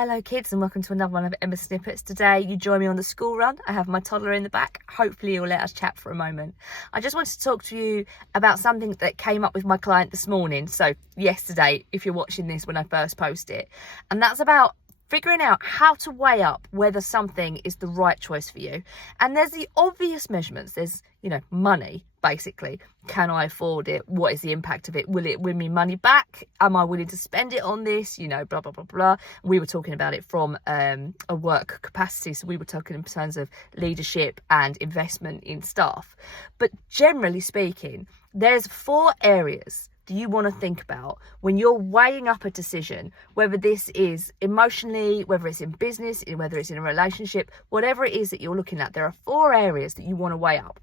Hello kids, and welcome to another one of Emma's Snippets. Today you join me on the school run. I have my toddler in the back. Hopefully you'll let us chat for a moment. I just wanted to talk to you about something that came up with my client this morning. So yesterday, if you're watching this when I first post it. And that's about figuring out how to weigh up whether something is the right choice for you. And there's the obvious measurements. There's, money, basically. Can I afford it? What is the impact of it? Will it win me money back? Am I willing to spend it on this? Blah, blah, blah, blah. We were talking about it from a work capacity. So we were talking in terms of leadership and investment in staff. But generally speaking, there's 4 areas do you want to think about when you're weighing up a decision, whether this is emotionally, whether it's in business, whether it's in a relationship, whatever it is that you're looking at, there are 4 areas that you want to weigh up.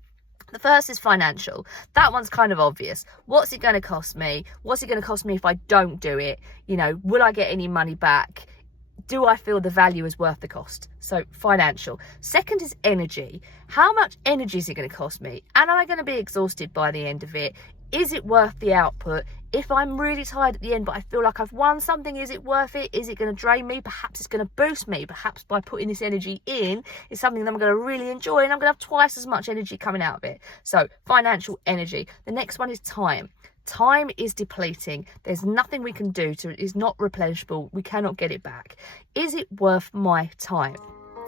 The first is financial. That one's kind of obvious. What's it going to cost me? What's it going to cost me if I don't do it? Will I get any money back? Do I feel the value is worth the cost? So financial. Second is energy. How much energy is it going to cost me? And am I going to be exhausted by the end of it? Is it worth the output? If I'm really tired at the end, but I feel like I've won something, is it worth it? Is it going to drain me? Perhaps it's going to boost me. Perhaps by putting this energy in, it's something that I'm going to really enjoy and I'm going to have twice as much energy coming out of it. So financial energy. The next one is time. Time is depleting. There's nothing we can do to it. It's not replenishable. We cannot get it back. Is it worth my time?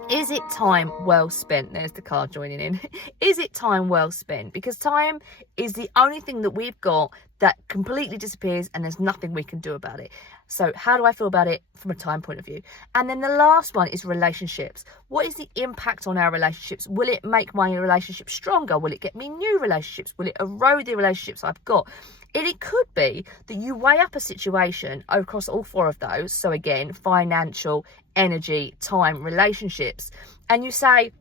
Is it time well spent? There's the car joining in. Is it time well spent? Because time is the only thing that we've got that completely disappears and there's nothing we can do about it. So how do I feel about it from a time point of view? And then the last one is relationships. What is the impact on our relationships? Will it make my relationship stronger? Will it get me new relationships? Will it erode the relationships I've got? And it could be that you weigh up a situation across all 4 of those. So again, financial, energy, time, relationships. And you say,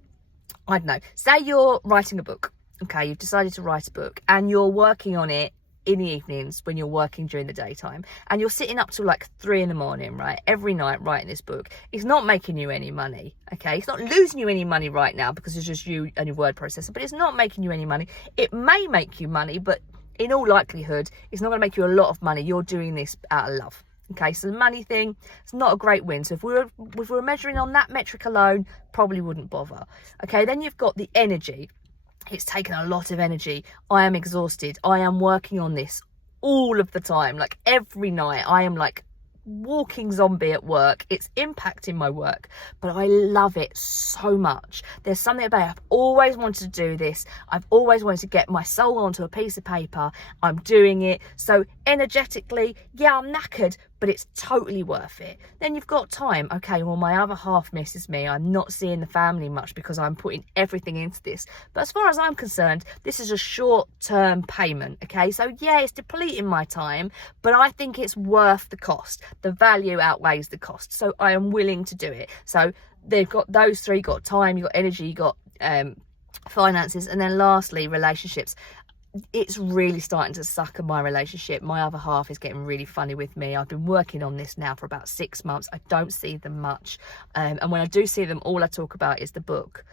I don't know, say you're writing a book. Okay, you've decided to write a book and you're working on it in the evenings when you're working during the daytime. And you're sitting up till like 3 a.m, right? Every night writing this book. It's not making you any money. Okay, it's not losing you any money right now because it's just you and your word processor. But it's not making you any money. It may make you money, but in all likelihood, it's not going to make you a lot of money. You're doing this out of love. Okay, so the money thing, it's not a great win. So if we were measuring on that metric alone, probably wouldn't bother. Okay, then you've got the energy. It's taken a lot of energy. I am exhausted. I am working on this all of the time. Like every night, I am like walking zombie at work. It's impacting my work, but I love it so much. There's something about it. I've always wanted to do this. I've always wanted to get my soul onto a piece of paper. I'm doing it. So energetically, yeah, I'm knackered, but it's totally worth it. Then you've got time. Okay, well, my other half misses me. I'm not seeing the family much because I'm putting everything into this. But as far as I'm concerned, this is a short-term payment. Okay, so yeah, it's depleting my time, but I think it's worth the cost. The value outweighs the cost. So I am willing to do it. So they've got those 3, you've got time, you've got energy, you've got finances, and then lastly, relationships. It's really starting to suck at my relationship. My other half is getting really funny with me. I've been working on this now for about 6 months. I don't see them much. And when I do see them, all I talk about is the book.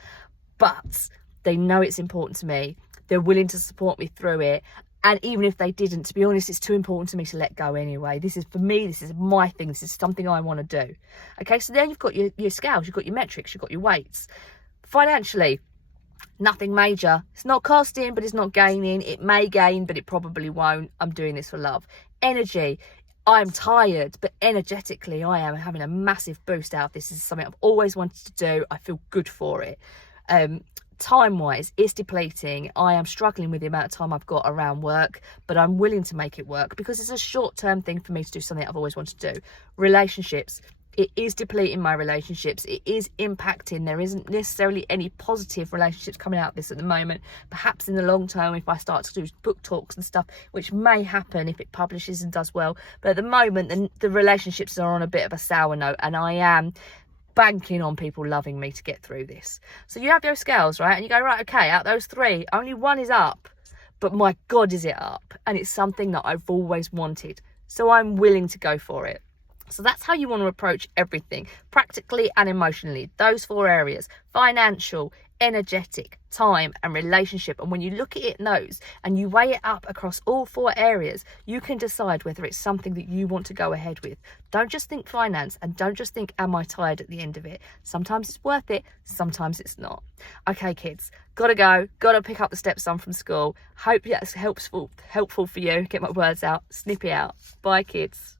But they know it's important to me. They're willing to support me through it. And even if they didn't, to be honest, it's too important to me to let go anyway. This is, for me, this is my thing. This is something I want to do. Okay, so then you've got your scales, you've got your metrics, you've got your weights. Financially, nothing major. It's not costing, but it's not gaining. It may gain, but it probably won't. I'm doing this for love. Energy. I'm tired, but energetically, I am having a massive boost out of this. This is something I've always wanted to do. I feel good for it. Time-wise, it's depleting. I am struggling with the amount of time I've got around work, but I'm willing to make it work because it's a short-term thing for me to do something I've always wanted to do. Relationships. It is depleting my relationships. It is impacting. There isn't necessarily any positive relationships coming out of this at the moment. Perhaps in the long term, if I start to do book talks and stuff, which may happen if it publishes and does well. But at the moment, the relationships are on a bit of a sour note, and I am banking on people loving me to get through this. So you have your scales, right? And you go, right, okay, out those 3, only 1 is up. But my God, is it up? And it's something that I've always wanted. So I'm willing to go for it. So that's how you want to approach everything, practically and emotionally. Those 4 areas: financial, energetic, time and relationship. And when you look at it in those and you weigh it up across all 4 areas, you can decide whether it's something that you want to go ahead with. Don't just think finance, and don't just think, am I tired at the end of it? Sometimes it's worth it, sometimes it's not. Okay, kids, gotta go, gotta pick up the stepson from school. Hope that's helpful for you. Get my words out. Snippy out. Bye, kids.